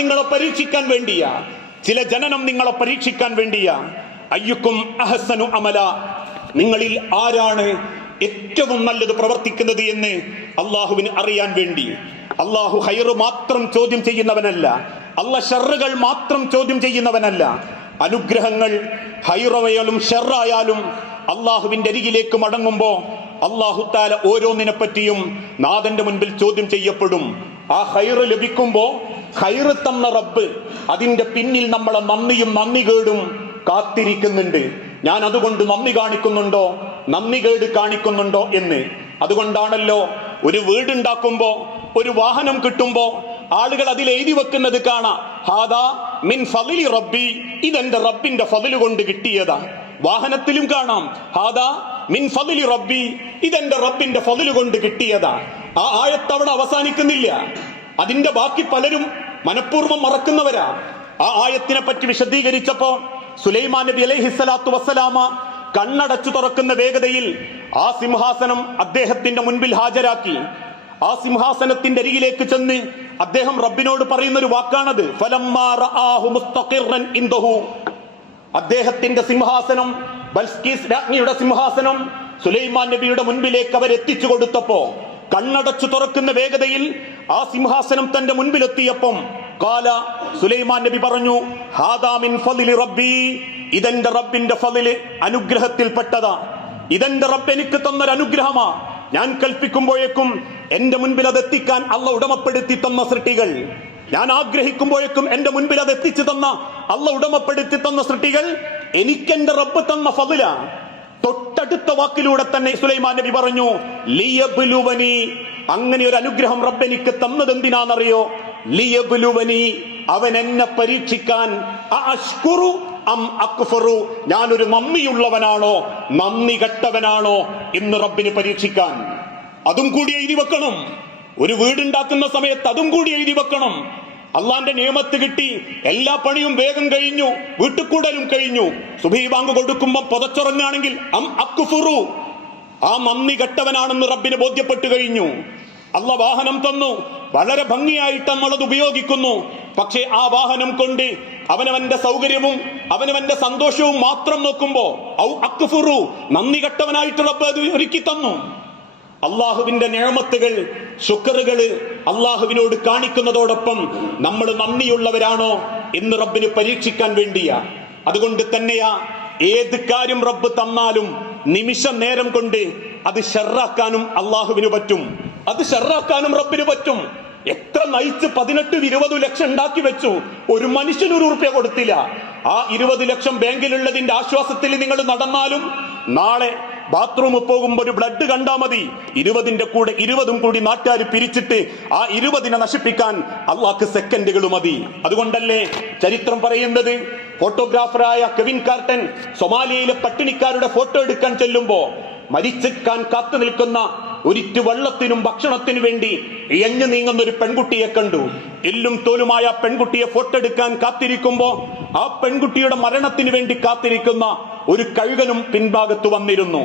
നിങ്ങളെ പരീക്ഷിക്കാൻ വേണ്ടിയാ, ചില ജനനം നിങ്ങളെ പരീക്ഷിക്കാൻ വേണ്ടിയാ. അയ്യുക്കും അഹ്സനു അമല, നിങ്ങളിൽ ആരാണ് ഏറ്റവും നല്ലത് പ്രവർത്തിക്കുന്നത് എന്ന് അള്ളാഹുവിന് അറിയാൻ വേണ്ടി. അള്ളാഹു ഹൈറ് മാത്രം ചോദ്യം ചെയ്യുന്നവനല്ല, അള്ളാഹ് ഷർറുകൾ മാത്രം ചോദ്യം ചെയ്യുന്നവനല്ല. അനുഗ്രഹങ്ങൾ ഹൈറായാലും ഷർറായാലും അള്ളാഹുവിന്റെ അരികിലേക്ക് മടങ്ങുമ്പോ അള്ളാഹു താല ഓരോന്നിനെ പറ്റിയും നാഥന്റെ മുൻപിൽ ചോദ്യം ചെയ്യപ്പെടും. ആ ഹൈറ് ലഭിക്കുമ്പോ ഹൈറ് തന്ന റബ്ബ് അതിന്റെ പിന്നിൽ നമ്മളെ നന്ദിയും നന്ദികേടും കാത്തിരിക്കുന്നുണ്ട്. ഞാൻ അതുകൊണ്ട് നന്ദി കാണിക്കുന്നുണ്ടോ, നന്ദികേട് കാണിക്കുന്നുണ്ടോ എന്ന്. അതുകൊണ്ടാണല്ലോ ഒരു വീടുണ്ടാക്കുമ്പോ, ഒരു വാഹനം കിട്ടുമ്പോ ആളുകൾ അതിൽ എഴുതി വെക്കുന്നത് കാണാം, ഹാദാ മിൻ ഫളിലി റബ്ബി, ഇതെന്റെ റബ്ബിന്റെ ഫളില് കൊണ്ട് കിട്ടിയതാ. വാഹനത്തിലും കാണാം, ഹാദാ മിൻ ഫളിലി റബ്ബി, ഇതെന്റെ റബ്ബിന്റെ ഫളില് കൊണ്ട് കിട്ടിയതാ. ആ ആയത്ത് അവിടെ അവസാനിക്കുന്നില്ല. അതിന്റെ ബാക്കി പലരും മനഃപൂർവ്വം മറക്കുന്നവരാ. ആ ആയത്തിനെ പറ്റി വിശദീകരിച്ചപ്പോ സുലൈമാൻ നബി അലൈഹിസ്സലാത്തു വസ്സലാമ കണ്ണടച്ചു തുറക്കുന്ന വേഗതയിൽ ആ സിംഹാസനം അദ്ദേഹത്തിന്റെ മുൻപിൽ ഹാജരാക്കി. ആ സിംഹാസനത്തിന്റെ അരികിലേക്ക് ചെന്ന് അദ്ദേഹം റബ്ബിനോട് പറയുന്ന ഒരു വാക്കാണത്, ഫലമ്മാ റആഹു മുസ്തഖിറൻ ഇൻദഹു. അദ്ദേഹത്തിന്റെ സിംഹാസനം, ബൽഖീസ് രാജ്ഞിയുടെ സിംഹാസനം സുലൈമാൻ നബിയുടെ മുൻപിലേക്ക് അവരെത്തിച്ചു കൊടുത്തപ്പോ, കണ്ണടച്ചു തുറക്കുന്ന വേഗതയിൽ ആ സിംഹാസനം തന്റെ മുൻപിലെത്തിയപ്പം ഖാല, സുലൈമാൻ നബി പറഞ്ഞു, ഹാദാ മിൻ ഫളിലി റബ്ബി, ഇതെന്റെ റബ്ബിന്റെ ഫളില്, അനുഗ്രഹത്തിൽപ്പെട്ടതാ. ഇതെന്റെ റബ്ബ് എനിക്ക് തന്നൊരു അനുഗ്രഹമാ. ഞാൻ കൽപ്പിക്കുമ്പോഴേക്കും എന്റെ മുൻപിൽ അത് എത്തിക്കാൻ അള്ളാഹ് ഉടമപ്പെടുത്തി തന്ന സൃഷ്ടികൾ, ഞാൻ ആഗ്രഹിക്കുമ്പോഴേക്കും എന്റെ മുൻപിൽ അത് എത്തിച്ചു തന്ന അള്ളാഹ് ഉടമപ്പെടുത്തി തന്ന സൃഷ്ടികൾ എനിക്കെന്റെ റബ്ബ് തന്ന ഫളില. തൊട്ടടുത്ത വാക്കിലൂടെ തന്നെ സുലൈമാൻ നബി പറഞ്ഞു, ലിയബ്ലുവനി, അങ്ങനെ ഒരു അനുഗ്രഹം റബ്ബ് എനിക്ക് തന്നത് എന്തിനാണെന്നറിയോ? ലിയബ്ലുവനി, അവൻ എന്നെ പരീക്ഷിക്കാൻ. അഷ്കുറു അം അക്ഫറു, ഞാനൊരു നന്ദിയുള്ളവനാണോ നന്ദി കെട്ടവനാണോ എന്ന് റബ്ബിന് പരീക്ഷിക്കാൻ. അതും കൂടി എഴുതി വെക്കണം. ഒരു വീടുണ്ടാക്കുന്ന സമയത്ത് അതും കൂടി എഴുതി വെക്കണം. അള്ളാന്റെ നിയമത്ത് കിട്ടി, എല്ലാ പണിയും വേഗം കഴിഞ്ഞു, വീട്ടുകൂടലും കഴിഞ്ഞു, സുബഹി ബാങ്ക് കൊടുക്കുമ്പോൾ പുതച്ചുറങ്ങാണെങ്കിൽ അം അക്ഫറു, ആ നന്ദി കെട്ടവനാണെന്ന് റബ്ബിന് ബോധ്യപ്പെട്ടു കഴിഞ്ഞു. അള്ളാഹ് വാഹനം തന്നു, വളരെ ഭംഗിയായിട്ട് നമ്മളത് ഉപയോഗിക്കുന്നു. പക്ഷേ ആ വാഹനം കൊണ്ട് അവനവന്റെ സൗകര്യവും അവനവന്റെ സന്തോഷവും മാത്രം നോക്കുമ്പോ ഔ അക്ഫറു, നന്ദി കെട്ടവനായിട്ട് റബ്ബ് അത് ഒരുക്കി തന്നു. അള്ളാഹുവിന്റെ നിഅമത്തുകൾ, ശുക്റുകള് അള്ളാഹുവിനോട് കാണിക്കുന്നതോടൊപ്പം നമ്മൾ നന്ദിയുള്ളവരാണോ എന്ന് റബ്ബിന് പരീക്ഷിക്കാൻ വേണ്ടിയാ. അതുകൊണ്ട് തന്നെയാ ഏത് കാര്യം റബ്ബ് തന്നാലും നിമിഷ നേരം കൊണ്ട് അത് ഷർറാക്കാനും അള്ളാഹുവിന് പറ്റും, അത് ഷർറാക്കാനും റബ്ബിന് പറ്റും. എത്ര നയിച്ച് 18-20 ലക്ഷം ഉണ്ടാക്കി വെച്ചു, ഒരു മനുഷ്യന് ₹1 കൊടുത്തില്ല. ആ 20 ലക്ഷം ബാങ്കിലുള്ളതിന്റെ ആശ്വാസത്തിൽ നിങ്ങൾ നടന്നാലും നാളെ ബാത്റൂമിൽ പോകുമ്പോ ഒരു ബ്ലഡ് കണ്ടാ മതി, 20ന്റെ കൂടെ 20ഉം കൂടി നാട്ടുകാർ പിരിച്ചിട്ട് ആ 20നെ നശിപ്പിക്കാൻ അള്ളാഹ്ക്ക് സെക്കൻഡുകൾ മതി. അതുകൊണ്ടല്ലേ ചരിത്രം പറയുന്നത്, ഫോട്ടോഗ്രാഫറായ കെവിൻ കാർട്ടൻ സൊമാലിയയിലെ പട്ടിണിക്കാരുടെ ഫോട്ടോ എടുക്കാൻ ചെല്ലുമ്പോ മരിച്ചെക്കാൻ കാത്തു നിൽക്കുന്ന ഒരിറ്റു വെള്ളത്തിനും ഭക്ഷണത്തിനു വേണ്ടി എഞ്ഞു നീങ്ങുന്ന ഒരു പെൺകുട്ടിയെ കണ്ടു. എല്ലും തോലുമായ പെൺകുട്ടിയെ ഫോട്ടോ എടുക്കാൻ കാത്തിരിക്കുമ്പോ ആ പെൺകുട്ടിയുടെ മരണത്തിന് വേണ്ടി കാത്തിരിക്കുന്ന ഒരു കഴുകനും പിൻഭാഗത്ത് വന്നിരുന്നു.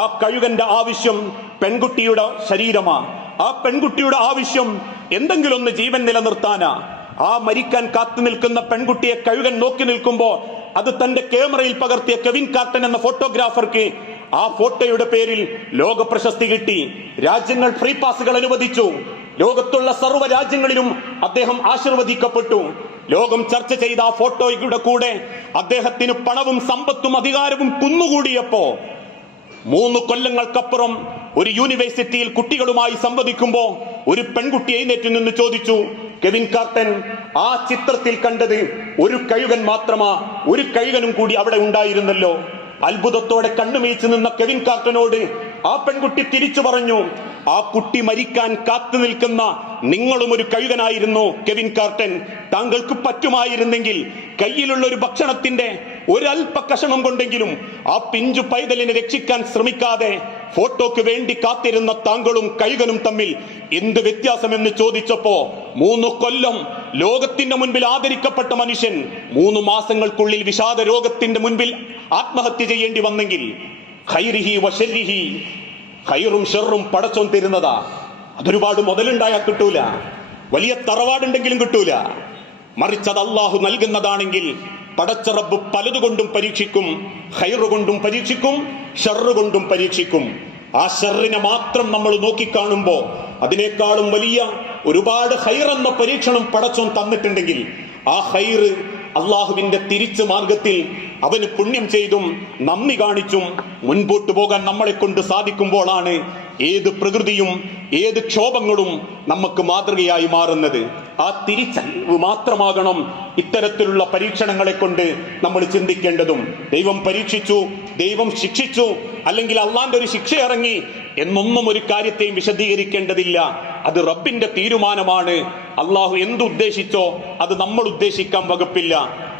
ആ കഴുകന്റെ ആവശ്യം പെൺകുട്ടിയുടെ ശരീരമാ. ആ പെൺകുട്ടിയുടെ ആവശ്യം എന്തെങ്കിലും ഒന്ന് ജീവൻ നിലനിർത്താനാ. ആ മരിക്കാൻ കാത്തു നിൽക്കുന്ന പെൺകുട്ടിയെ കഴുകൻ നോക്കി നിൽക്കുമ്പോ അത് തന്റെ ക്യാമറയിൽ പകർത്തിയ കെവിൻ കാർട്ടൻ എന്ന ഫോട്ടോഗ്രാഫർക്ക് ആ ഫോട്ടോയുടെ പേരിൽ ലോക പ്രശസ്തി കിട്ടി. രാജ്യങ്ങൾ ഫ്രീ പാസുകൾ അനുവദിച്ചു. ലോകത്തുള്ള സർവ്വ രാജ്യങ്ങളിലും അദ്ദേഹം ആശീർവദിക്കപ്പെട്ടു. ലോകം ചർച്ച ചെയ്ത ആ ഫോട്ടോയുടെ കൂടെ അദ്ദേഹത്തിന് പണവും സമ്പത്തും അധികാരവും കുന്നുകൂടിയപ്പോ 3 കൊല്ലങ്ങൾക്കപ്പുറം ഒരു യൂണിവേഴ്സിറ്റിയിൽ കുട്ടികളുമായി സംവദിക്കുമ്പോ ഒരു പെൺകുട്ടി എഴുന്നേറ്റ് നിന്ന് ചോദിച്ചു, കെവിൻ കാർട്ടൻ, ആ ചിത്രത്തിൽ കണ്ടത് ഒരു കഴുകൻ മാത്രമാ, ഒരു കഴുകനും കൂടി അവിടെ ഉണ്ടായിരുന്നല്ലോ. അത്ഭുതത്തോടെ കണ്ണുമീച്ചു നിന്ന കെവിൻ കാർട്ടനോട് ആ പെൺകുട്ടി തിരിച്ചു പറഞ്ഞു, ആ കുട്ടി മരിക്കാൻ കാത്തു നിൽക്കുന്ന നിങ്ങളും ഒരു കഴുകനായിരുന്നു കെവിൻ കാർട്ടൻ. താങ്കൾക്ക് പറ്റുമായിരുന്നെങ്കിൽ കയ്യിലുള്ള ഒരു ഭക്ഷണത്തിന്റെ ഒരൽപ്പ കഷണം കൊണ്ടെങ്കിലും ആ പിഞ്ചു പൈതലിനെ രക്ഷിക്കാൻ ശ്രമിക്കാതെ ഫോട്ടോക്ക് വേണ്ടി കാത്തിരുന്ന താങ്കളും കഴുകനും തമ്മിൽ എന്ത് വ്യത്യാസമെന്ന് ചോദിച്ചപ്പോ 3 കൊല്ലം ലോകത്തിന്റെ മുൻപിൽ ആദരിക്കപ്പെട്ട മനുഷ്യൻ 3 മാസങ്ങൾക്കുള്ളിൽ വിഷാദ രോഗത്തിന്റെ മുൻപിൽ ആത്മഹത്യ ചെയ്യേണ്ടി വന്നെങ്കിൽ ഖൈരിഹി വശരിഹി, ഖൈറും ഷെറും പടച്ചോൻ തരുന്നതാ. അതൊരുപാട് മുതലുണ്ടായാൽ കിട്ടൂല, വലിയ തറവാടുണ്ടെങ്കിലും കിട്ടൂല. മറിച്ചത് അള്ളാഹു നൽകുന്നതാണെങ്കിൽ പടച്ച റബ്ബ് പലതുകൊണ്ടും പരീക്ഷിക്കും. ഖൈറ് കൊണ്ടും പരീക്ഷിക്കും, ഷർറ് കൊണ്ടും പരീക്ഷിക്കും. ആ ഷർറിനെ മാത്രം നമ്മൾ നോക്കിക്കാണുമ്പോ അതിനേക്കാളും വലിയ ഒരുപാട് ഖൈറെന്ന പരീക്ഷണം പടച്ചോൻ തന്നിട്ടുണ്ടെങ്കിൽ ആ ഖൈറ് അള്ളാഹുവിന്റെ തിരിച്ചു മാർഗത്തിൽ അവന് പുണ്യം ചെയ്തും നന്ദി കാണിച്ചും മുൻപോട്ട് പോകാൻ നമ്മളെ കൊണ്ട് സാധിക്കുമ്പോഴാണ് ഏത് പ്രകൃതിയും ഏത് ക്ഷോഭങ്ങളും നമുക്ക് മാതൃകയായി മാറുന്നത്. ആ തിരിച്ചറിവ് മാത്രമാകണം ഇത്തരത്തിലുള്ള പരീക്ഷണങ്ങളെ കൊണ്ട് നമ്മൾ ചിന്തിക്കേണ്ടതും. ദൈവം പരീക്ഷിച്ചു, ദൈവം ശിക്ഷിച്ചു, അല്ലെങ്കിൽ അള്ളാന്റെ ഒരു ശിക്ഷ ഇറങ്ങി എന്നൊന്നും ഒരു കാര്യത്തെയും വിശദീകരിക്കേണ്ടതില്ല. അത് റബ്ബിന്റെ തീരുമാനമാണ്. അള്ളാഹു എന്തുദ്ദേശിച്ചോ അത് നമ്മൾ ഉദ്ദേശിക്കാൻ വകുപ്പില്ല.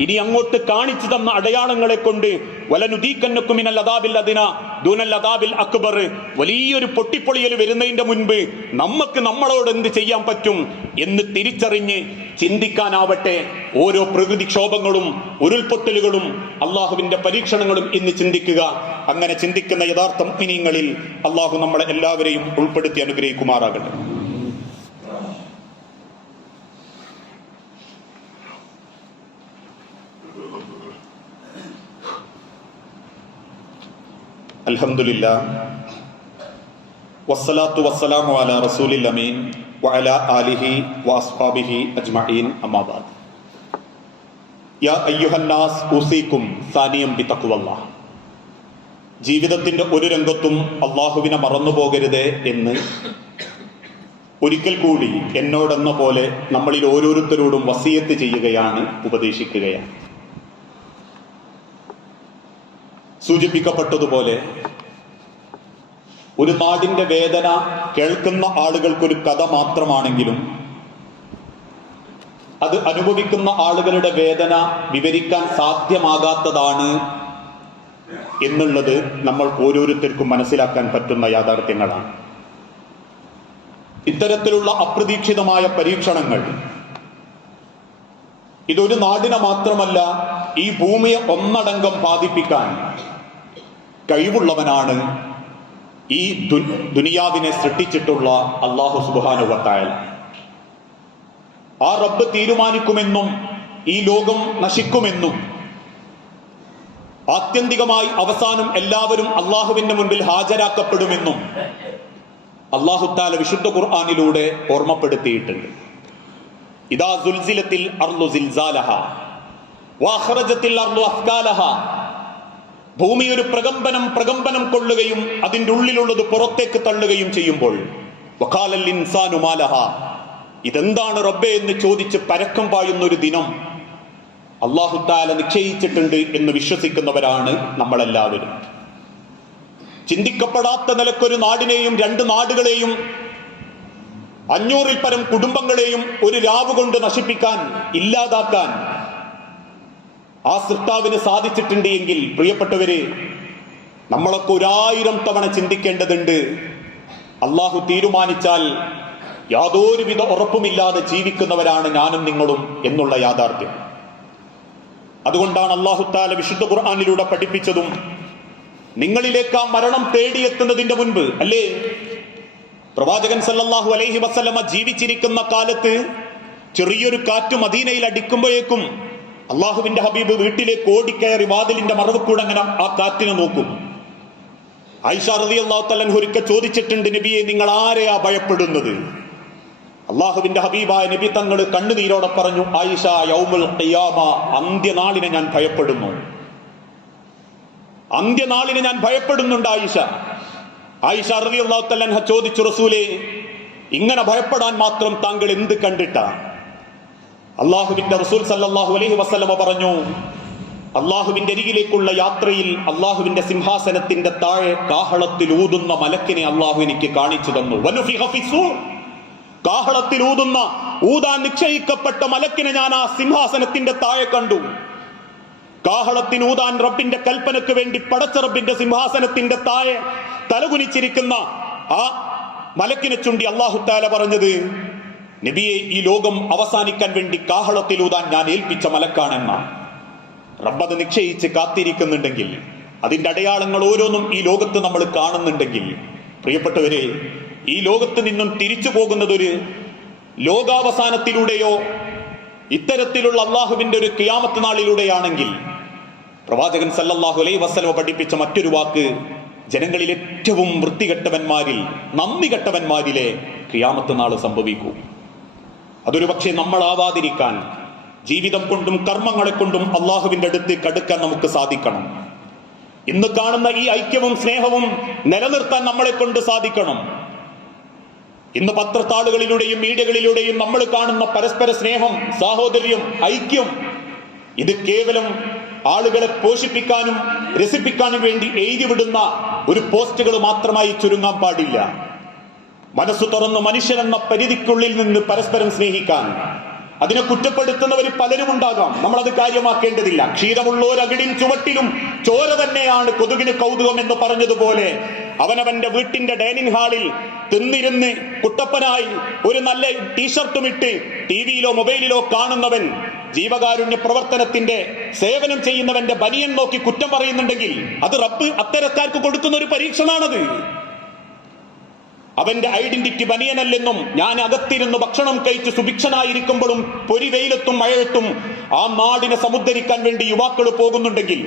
ഇനി അങ്ങോട്ട് കാണിച്ചു തന്ന അടയാളങ്ങളെ കൊണ്ട് വലനുദീകന്നക്കും മിനൽ അദാബിൽ അദ്നാ ദൂനൽ അദാബിൽ അക്ബർ, വലിയൊരു പൊട്ടിപ്പൊളിയൽ വരുന്നതിന്റെ മുൻപ് നമുക്ക് നമ്മളോട് എന്ത് ചെയ്യാൻ പറ്റും എന്ന് തിരിച്ചറിഞ്ഞ് ചിന്തിക്കാനാവട്ടെ. ഓരോ പ്രകൃതിക്ഷോഭങ്ങളും ഉരുൾപൊട്ടലുകളും അള്ളാഹുവിന്റെ പരീക്ഷണങ്ങളും ഇന്ന് ചിന്തിക്കുക. അങ്ങനെ ചിന്തിക്കുന്ന യഥാർത്ഥ മുഅ്മിനീങ്ങളിൽ അള്ളാഹു നമ്മളെ എല്ലാവരെയും ഉൾപ്പെടുത്തി അനുഗ്രഹിക്കുമാറാകട്ടെ. അൽഹംദുലില്ലാഹ് വസ്സലാത്തു വസ്സലാമു അലാ റസൂലിൽ അമീൻ വഅലാ ആലിഹി വഅസ്ഹാബിഹി അജ്മഈൻ അമ്മാ ബഅദ്. യാ അയ്യുഹന്നാസ് ഊസീകും സാനിയം ബിതഖ്വല്ലാഹ്. ജീവിതത്തിന്റെ ഒരു രംഗത്തും അള്ളാഹുവിനെ മറന്നുപോകരുത് എന്ന് ഒരിക്കൽ കൂടി എന്നോടെന്ന പോലെ നമ്മളിൽ ഓരോരുത്തരോടും വസിയത്ത് ചെയ്യുകയാണ്, ഉപദേശിക്കുകയാണ്. സൂചിപ്പിക്കപ്പെട്ടതുപോലെ ഒരു നാടിന്റെ വേദന കേൾക്കുന്ന ആളുകൾക്കൊരു കഥ മാത്രമാണെങ്കിലും അത് അനുഭവിക്കുന്ന ആളുകളുടെ വേദന വിവരിക്കാൻ സാധ്യമാകാത്തതാണ് എന്നുള്ളത് നമ്മൾ ഓരോരുത്തർക്കും മനസ്സിലാക്കാൻ പറ്റുന്ന യാഥാർത്ഥ്യങ്ങളാണ്. ഇത്തരത്തിലുള്ള അപ്രതീക്ഷിതമായ പരീക്ഷണങ്ങൾ ഇതൊരു നാടിനെ മാത്രമല്ല, ഈ ഭൂമിയെ ഒന്നടങ്കം ബാധിപ്പിക്കാൻ കഴിവുള്ളവനാണ് ഈ ദുനിയാവിനെ സൃഷ്ടിച്ചിട്ടുള്ള അല്ലാഹു സുബ്ഹാനഹു വ തആല. ആ റബ്ബ് തീരുമാനിക്കുമെന്നും ഈ ലോകം നശിക്കുമെന്നും ആത്യന്തികമായി അവസാനം എല്ലാവരും അള്ളാഹുവിന്റെ മുൻപിൽ ഹാജരാക്കപ്പെടുമെന്നും അല്ലാഹു തആല വിശുദ്ധ ഖുർആനിലൂടെ ഓർമ്മപ്പെടുത്തിയിട്ടുണ്ട്. ഇദാ സുൽസിലത്തിൽ അർളു സിൽസാലഹാ വഅഖറജത്തിൽ അർളു അസ്കാലഹാ. ഭൂമി ഒരു പ്രകമ്പനം കൊള്ളുകയും അതിൻ്റെ ഉള്ളിലുള്ളത് പുറത്തേക്ക് തള്ളുകയും ചെയ്യുമ്പോൾ വഖാലൽ ഇൻസാനു മാലഹാ, ഇതെന്താണ് റബ്ബേ എന്ന് ചോദിച്ച് പരക്കം പായുന്ന ഒരു ദിനം അല്ലാഹു തആല നിശ്ചയിച്ചിട്ടുണ്ട് എന്ന് വിശ്വസിക്കുന്നവരാണ് നമ്മളെല്ലാവരും. ചിന്തിക്കപ്പെടാത്ത നിലക്കൊരു നാടിനെയും രണ്ട് നാടുകളെയും 500-ൽ പരം കുടുംബങ്ങളെയും ഒരു രാവ് കൊണ്ട് നശിപ്പിക്കാൻ, ഇല്ലാതാക്കാൻ ആ സൃഷ്ടാവിന് സാധിച്ചിട്ടുണ്ട് എങ്കിൽ പ്രിയപ്പെട്ടവരെ, നമ്മളൊക്കെ 1000 തവണ ചിന്തിക്കേണ്ടതുണ്ട്. അള്ളാഹു തീരുമാനിച്ചാൽ യാതൊരുവിധ ഉറപ്പുമില്ലാതെ ജീവിക്കുന്നവരാണ് ഞാനും നിങ്ങളും എന്നുള്ള യാഥാർത്ഥ്യം. അതുകൊണ്ടാണ് അല്ലാഹു തആല വിശുദ്ധ ഖുർആനിലൂടെ പഠിപ്പിച്ചതും നിങ്ങളിലേക്ക് ആ മരണം തേടിയെത്തുന്നതിന്റെ മുൻപ്, അല്ലേ, പ്രവാചകൻ സല്ലല്ലാഹു അലൈഹി വസല്ലമ ജീവിച്ചിരിക്കുന്ന കാലത്ത് ചെറിയൊരു കാറ്റ് മദീനയിൽ അടിക്കുമ്പോഴേക്കും അള്ളാഹുവിന്റെ ഹബീബ് വീട്ടിലേക്ക് ഓടിക്കയറി വാതിലിന്റെ മറവ് കൂടെ അങ്ങനെ ആ കാറ്റിനെ നോക്കും. ആയിഷ റളിയല്ലാഹു തആല അൻഹ ഒരിക്കൽ ചോദിച്ചിട്ടുണ്ട്, നബിയെ, നിങ്ങൾ ആരെയാ ഭയപ്പെടുന്നത്? അള്ളാഹുവിന്റെ ഹബീബായ നബി തങ്ങൾ കണ്ണുനീരോടെ പറഞ്ഞു, ആയിഷ, യൗമുൽ ഖിയാമ, അന്ത്യനാളിനെ ഞാൻ ഭയപ്പെടുന്നു. അന്ത്യനാളിനെ ഞാൻ ഭയപ്പെടുന്നുണ്ട് ആയിഷ. ആയിഷ റളിയല്ലാഹു തആല അൻഹ ചോദിച്ചു, റസൂലേ, ഇങ്ങനെ ഭയപ്പെടാൻ മാത്രം താങ്കൾ എന്ത് കണ്ടിട്ടാ? അള്ളാഹുവിന്റെ റസൂൽ സല്ലല്ലാഹു അലൈഹി വസല്ലമ പറഞ്ഞു, അള്ളാഹുവിന്റെ അരികിലേക്കുള്ള യാത്രയിൽ അള്ളാഹുവിന്റെ സിംഹാസനത്തിന്റെ താഴെ കാഹളത്തിൽ ഊതുന്ന മലക്കിനെ അള്ളാഹു എനിക്ക് കാണിച്ചു തന്നു. വനുഫിഖ ഫിസ്സൂർ, കാഹളത്തിൽ ഊതാൻ നിശ്ചയിക്കപ്പെട്ട മലക്കിനെ ഞാൻ ആ സിംഹാസനത്തിന്റെ താഴെ കണ്ടു. കാഹളത്തിന് ഊതാൻ റബ്ബിന്റെ കൽപ്പനക്ക് വേണ്ടി പടച്ച റബ്ബിന്റെ സിംഹാസനത്തിന്റെ താഴെ തലകുനിച്ചിരിക്കുന്ന ആ മലക്കിനെ ചുണ്ടി അല്ലാഹു തആല പറഞ്ഞത്, നബിയെ, ഈ ലോകം അവസാനിക്കാൻ വേണ്ടി കാഹളത്തിലൂതാൻ ഞാൻ ഏൽപ്പിച്ച മലക്കാണെന്ന. റബ്ബത് നിശ്ചയിച്ച് കാത്തിരിക്കുന്നുണ്ടെങ്കിൽ, അതിന്റെ അടയാളങ്ങൾ ഓരോന്നും ഈ ലോകത്ത് നമ്മൾ കാണുന്നുണ്ടെങ്കിൽ, പ്രിയപ്പെട്ടവരെ, ഈ ലോകത്ത് നിന്നും തിരിച്ചു പോകുന്നത് ഒരു ലോകാവസാനത്തിലൂടെയോ ഇത്തരത്തിലുള്ള അള്ളാഹുവിന്റെ ഒരു ഖിയാമത്ത് നാളിലൂടെയാണെങ്കിൽ പ്രവാചകൻ സല്ലല്ലാഹു അലൈഹി വസല്ലം പഠിപ്പിച്ച മറ്റൊരു വാക്ക്, ജനങ്ങളിൽ ഏറ്റവും വൃത്തികെട്ടവന്മാരിൽ, നന്ദി കെട്ടവന്മാരിലെ ഖിയാമത്ത് നാൾ സംഭവിക്കൂ. അതൊരു പക്ഷേ നമ്മളാവാതിരിക്കാൻ ജീവിതം കൊണ്ടും കർമ്മങ്ങളെ കൊണ്ടും അള്ളാഹുവിന്റെ അടുത്ത് കടുക്കാൻ നമുക്ക് സാധിക്കണം. ഇന്ന് കാണുന്ന ഈ ഐക്യവും സ്നേഹവും നിലനിർത്താൻ നമ്മളെ കൊണ്ട് സാധിക്കണം. ഇന്ന് പത്രത്താളുകളിലൂടെയും മീഡിയകളിലൂടെയും നമ്മൾ കാണുന്ന പരസ്പര സ്നേഹം, സാഹോദര്യം, ഐക്യം, ഇത് കേവലം ആളുകളെ പോഷിപ്പിക്കാനും രസിപ്പിക്കാനും വേണ്ടി എഴുതിവിടുന്ന ഒരു പോസ്റ്റുകൾ മാത്രമായി ചുരുങ്ങാൻ പാടില്ല. മനസ്സു തുറന്ന് മനുഷ്യനെന്ന പരിധിക്കുള്ളിൽ നിന്ന് പരസ്പരം സ്നേഹിക്കാൻ, അതിനെ കുറ്റപ്പെടുത്തുന്നവർ പലരും ഉണ്ടാകാം, നമ്മളത് കാര്യമാക്കേണ്ടതില്ല. ക്ഷീരമുള്ളോരകിടിൻ ചുവട്ടിലും ചോര തന്നെയാണ് കൊതുകിന് കൗതുകം എന്ന് പറഞ്ഞതുപോലെ അവനവന്റെ വീട്ടിന്റെ ഡൈനിങ് ഹാളിൽ തിന്നിരുന്ന് കുട്ടപ്പനായി ഒരു നല്ല ടീഷർട്ടും ഇട്ട് ടിവിയിലോ മൊബൈലിലോ കാണുന്നവൻ ജീവകാരുണ്യ പ്രവർത്തനത്തിന്റെ സേവനം ചെയ്യുന്നവന്റെ ബനിയൻ നോക്കി കുറ്റം പറയുന്നുണ്ടെങ്കിൽ അത് റബ്ബ് അത്തരക്കാർക്ക് കൊടുക്കുന്ന ഒരു പരീക്ഷണാണത്. അവന്റെ ഐഡന്റിറ്റി ബനിയനല്ലെന്നും ഞാൻ അകത്തിരുന്ന് ഭക്ഷണം കഴിച്ച് സുഭിക്ഷനായിരിക്കുമ്പോഴും പൊരിവെയിലത്തും മഴയത്തും ആ നാടിനെ സമുദ്ധരിക്കാൻ വേണ്ടി യുവാക്കൾ പോകുന്നുണ്ടെങ്കിൽ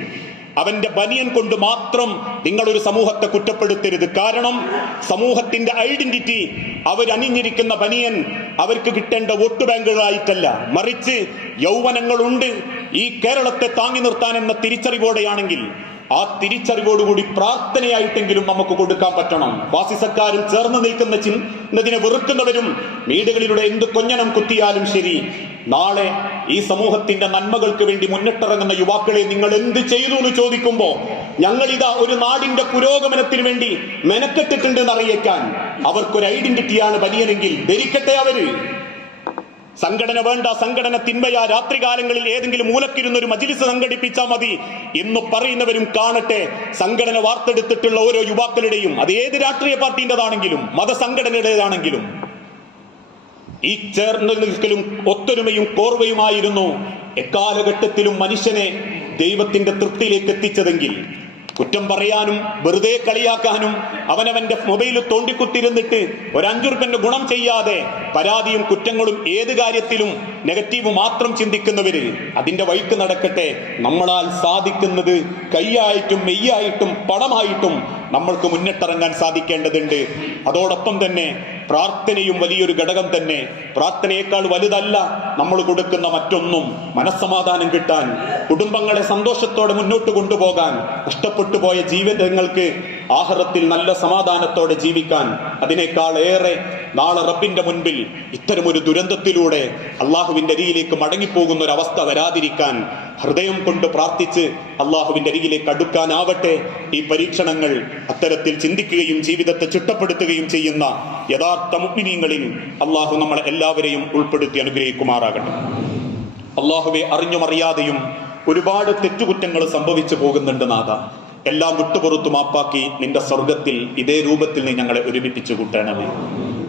അവന്റെ ബനിയൻ കൊണ്ട് മാത്രം നിങ്ങളൊരു സമൂഹത്തെ കുറ്റപ്പെടുത്തരുത്. കാരണം സമൂഹത്തിന്റെ ഐഡന്റിറ്റി അവരണിഞ്ഞിരിക്കുന്ന ബനിയൻ അവർക്ക് കിട്ടേണ്ട വോട്ട് ബാങ്കുകളായിട്ടല്ല, മറിച്ച് യൗവനങ്ങളുണ്ട് ഈ കേരളത്തെ താങ്ങി നിർത്താൻ എന്ന തിരിച്ചറിവോടെയാണെങ്കിൽ ആ തിരിച്ചറിവോടുകൂടി പ്രാർത്ഥനയായിട്ടെങ്കിലും നമുക്ക് കൊടുക്കാൻ പറ്റണം. ഫാസിസക്കാരും ചേർന്ന് നിൽക്കുന്നതിനെ വെറുക്കുന്നവരും മീഡിയകളിലൂടെ എന്ത് കൊഞ്ഞനം കുത്തിയാലും ശരി, നാളെ ഈ സമൂഹത്തിന്റെ നന്മകൾക്ക് വേണ്ടി മുന്നിട്ടിറങ്ങുന്ന യുവാക്കളെ നിങ്ങൾ എന്ത് ചെയ്തു എന്ന് ചോദിക്കുമ്പോ ഞങ്ങളിതാ ഒരു നാടിന്റെ പുരോഗമനത്തിന് വേണ്ടി മെനക്കെട്ടിട്ടുണ്ട് എന്നറിയിക്കാൻ അവർക്കൊരു ഐഡന്റിറ്റിയാണ് ബനിയനെങ്കിൽ ധരിക്കട്ടെ അവര്. സംഘടന വേണ്ട, സംഘടന തിന്മയാ, രാത്രികാലങ്ങളിൽ ഏതെങ്കിലും മൂലക്കിരുന്ന ഒരു മജ്‌ലിസ് സംഘടിപ്പിച്ചാൽ മതി എന്ന് പറയുന്നവരും കാണട്ടെ. സംഘടന വാർത്തെടുത്തിട്ടുള്ള ഓരോ യുവാക്കളുടെയും, അത് ഏത് രാഷ്ട്രീയ പാർട്ടിൻ്റെതാണെങ്കിലും മതസംഘടനയുടേതാണെങ്കിലും, ഈ ചേർന്ന് നിൽക്കലും ഒത്തൊരുമയും കോർവയുമായിരുന്നു എക്കാലഘട്ടത്തിലും മനുഷ്യനെ ദൈവത്തിന്റെ തൃപ്തിയിലേക്ക് എത്തിച്ചതെങ്കിൽ കുറ്റം പറയാനും വെറുതെ കളിയാക്കാനും അവനവന്റെ മൊബൈലിൽ തോണ്ടിക്കുത്തിരുന്നിട്ട് ഒരു 5 രൂപന്റെ ഗുണം ചെയ്യാതെ പരാതിയും കുറ്റങ്ങളും ഏത് കാര്യത്തിലും നെഗറ്റീവ് മാത്രം ചിന്തിക്കുന്നവര് അതിന്റെ വഴിക്ക് നടക്കട്ടെ. നമ്മളാൽ സാധിക്കുന്നത് കൈയായിട്ടും മെയ്യായിട്ടും പണമായിട്ടും നമ്മൾക്ക് മുന്നിട്ടിറങ്ങാൻ സാധിക്കേണ്ടതുണ്ട്. അതോടൊപ്പം തന്നെ പ്രാർത്ഥനയും വലിയൊരു ഘടകം തന്നെ. പ്രാർത്ഥനയേക്കാൾ വലുതല്ല നമ്മൾ കൊടുക്കുന്ന മറ്റൊന്നും. മനസ്സമാധാനം കിട്ടാൻ, കുടുംബങ്ങളെ സന്തോഷത്തോടെ മുന്നോട്ട് കൊണ്ടുപോകാൻ, നഷ്ടപ്പെട്ടു പോയ ജീവിതങ്ങൾക്ക് ആഖിറത്തിൽ നല്ല സമാധാനത്തോടെ ജീവിക്കാൻ, അതിനേക്കാൾ ഏറെ നാളെ റബ്ബിന്റെ മുൻപിൽ ഇത്തരമൊരു ദുരന്തത്തിലൂടെ അള്ളാഹുവിന്റെ അരികിലേക്ക് മടങ്ങിപ്പോകുന്ന ഒരു അവസ്ഥ വരാതിരിക്കാൻ ഹൃദയം കൊണ്ട് പ്രാർത്ഥിച്ച് അള്ളാഹുവിന്റെ അരികിലേക്ക് അടുക്കാനാവട്ടെ. ഈ പരീക്ഷണങ്ങൾ അത്തരത്തിൽ ചിന്തിക്കുകയും ജീവിതത്തെ ചിട്ടപ്പെടുത്തുകയും ചെയ്യുന്ന യഥാർത്ഥ മുഅ്മിനീങ്ങളിൽ അള്ളാഹു നമ്മളെ എല്ലാവരെയും ഉൾപ്പെടുത്തി അനുഗ്രഹിക്കുമാറാകട്ടെ. അള്ളാഹുവെ, അറിഞ്ഞുമറിയാതെയും ഒരുപാട് തെറ്റുകുറ്റങ്ങൾ സംഭവിച്ചു പോകുന്നുണ്ട് നാഥ. എല്ലാം വിട്ടുപുറത്തു മാപ്പാക്കി നിന്റെ സ്വർഗത്തിൽ ഇതേ രൂപത്തിൽ നീ ഞങ്ങളെ ഒരുമിപ്പിച്ചു കൂട്ടണമേ.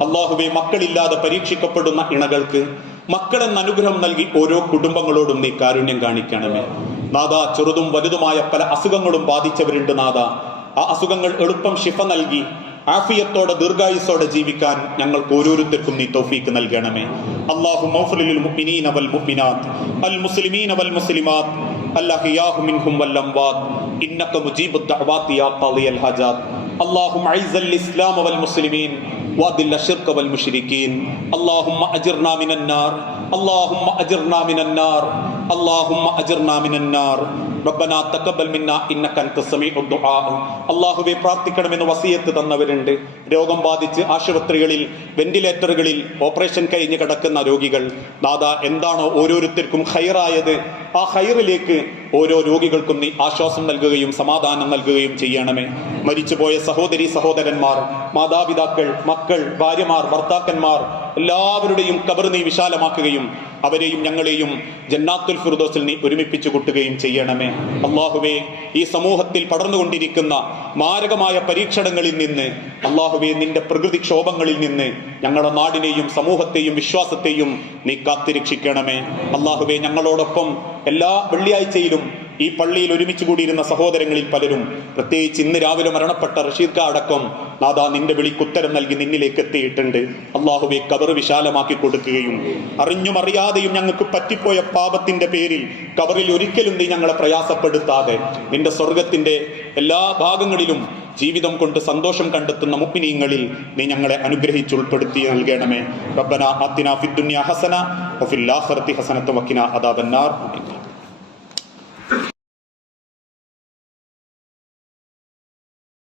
അള്ളാഹുവെ, മക്കളില്ലാതെ പരീക്ഷിക്കപ്പെടുന്ന ഇണകൾക്ക് മക്കളെന്ന അനുഗ്രഹം നൽകി ഓരോ കുടുംബങ്ങളോടും നീ കാരുണ്യം കാണിക്കണമേ നാഥ. ചെറുതും വലുതുമായ പല അസുഖങ്ങളും ബാധിച്ചവരുണ്ട് നാഥ. ആ അസുഖങ്ങൾ എളുപ്പം ശിഫ നൽകി ആഫിയത്തോടെ ദീർഘായുസ്സോടെ ജീവിക്കാൻ ഞങ്ങൾക്ക് ഓരോരുത്തർക്കും നീ തൗഫീക്ക് നൽകണമേ. അല്ലാഹുമ്മ ഗ്ഫിർ ലിൽ മുഅ്മിനീന വൽ മുഅ്മിനാത്ത് അൽ മുസ്ലിമീന വൽ മുസ്ലിമാത്ത് അൽഅഹ്യാഉ മിൻഹും വൽ അംവാത്ത് ഇന്നക മുജീബുദ് ദഅവാതി യാ ഖാദിയൽ ഹജാത്ത്. اللهم اعز الاسلام والمسلمين واذل الشرك والمشركين. اللهم اجرنا من النار، اللهم اجرنا من النار، اللهم اجرنا من النار. ربنا تقبل منا انك انت السميع الدعاء. അല്ലാഹുവേ, പ്രാർത്ഥിക്കണമെന്ന് വസിയത്ത് തന്നവരുണ്ട്. രോഗം ബാധിച്ച് ആശുപത്രികളിൽ വെന്റിലേറ്ററുകളിൽ ഓപ്പറേഷൻ കഴിഞ്ഞ് കിടക്കുന്ന രോഗികൾ നാഥ, എന്താണോ ഓരോരുത്തർക്കും ഖൈറായത് ആ ഖൈറിലേക്ക് ഓരോ രോഗികൾക്കും നീ ആശ്വാസം നൽകുകയും സമാധാനം നൽകുകയും ചെയ്യണമേ. മരിച്ചുപോയ സഹോദരി സഹോദരന്മാർ, മാതാപിതാക്കൾ, മക്കൾ, ഭാര്യമാർ, ഭർത്താക്കന്മാർ എല്ലാവരുടെയും ഖബർ നീ വിശാലമാക്കുകയും അവരെയും ഞങ്ങളെയും ജന്നാത്തുൽ ഫിർദൗസിൽ നീ ഒരുമിപ്പിച്ചു കൂട്ടുകയും ചെയ്യണമേ. അല്ലാഹുവേ, ഈ സമൂഹത്തിൽ പടർന്നുകൊണ്ടിരിക്കുന്ന മാരകമായ പരീക്ഷണങ്ങളിൽ നിന്ന് അല്ലാഹുവേ, നിന്റെ പ്രകൃതിക്ഷോഭങ്ങളിൽ നിന്ന് ഞങ്ങളുടെ നാടിനെയും സമൂഹത്തെയും വിശ്വാസത്തെയും നീ കാത്തിരക്ഷിക്കണമേ. അല്ലാഹുവേ, ഞങ്ങളോടൊപ്പം എല്ലാ വെള്ളിയാഴ്ചയിലും ഈ പള്ളിയിൽ ഒരുമിച്ച് കൂടിയിരുന്ന സഹോദരങ്ങളിൽ പലരും, പ്രത്യേകിച്ച് ഇന്ന് രാവിലെ മരണപ്പെട്ട റഷീദ് ഖാ അടക്കം, നാദാ നിന്റെ വിളിക്ക് ഉത്തരം നൽകി നിന്നിലേക്ക് എത്തിയിട്ടുണ്ട്. അള്ളാഹുവെ ഖബർ വിശാലമാക്കി കൊടുക്കുകയും അറിഞ്ഞും അറിയാതെയും ഞങ്ങൾക്ക് പറ്റിപ്പോയ പാപത്തിന്റെ പേരിൽ ഖബറിൽ ഒരിക്കലും നീ ഞങ്ങളെ പ്രയാസപ്പെടുത്താതെ നിന്റെ സ്വർഗത്തിന്റെ എല്ലാ ഭാഗങ്ങളിലും ജീവിതം കൊണ്ട് സന്തോഷം കണ്ടെത്തുന്ന മുഅ്മിനീങ്ങളിൽ നീ ഞങ്ങളെ അനുഗ്രഹിച്ചുൾപ്പെടുത്തി നൽകണമേ. റബ്ബനാ ആതിനാ ഫിദ്ദുനിയ ഹസന വഫിൽ ആഖിറതി ഹസനത വഖിനാ അദാബന്നാർ.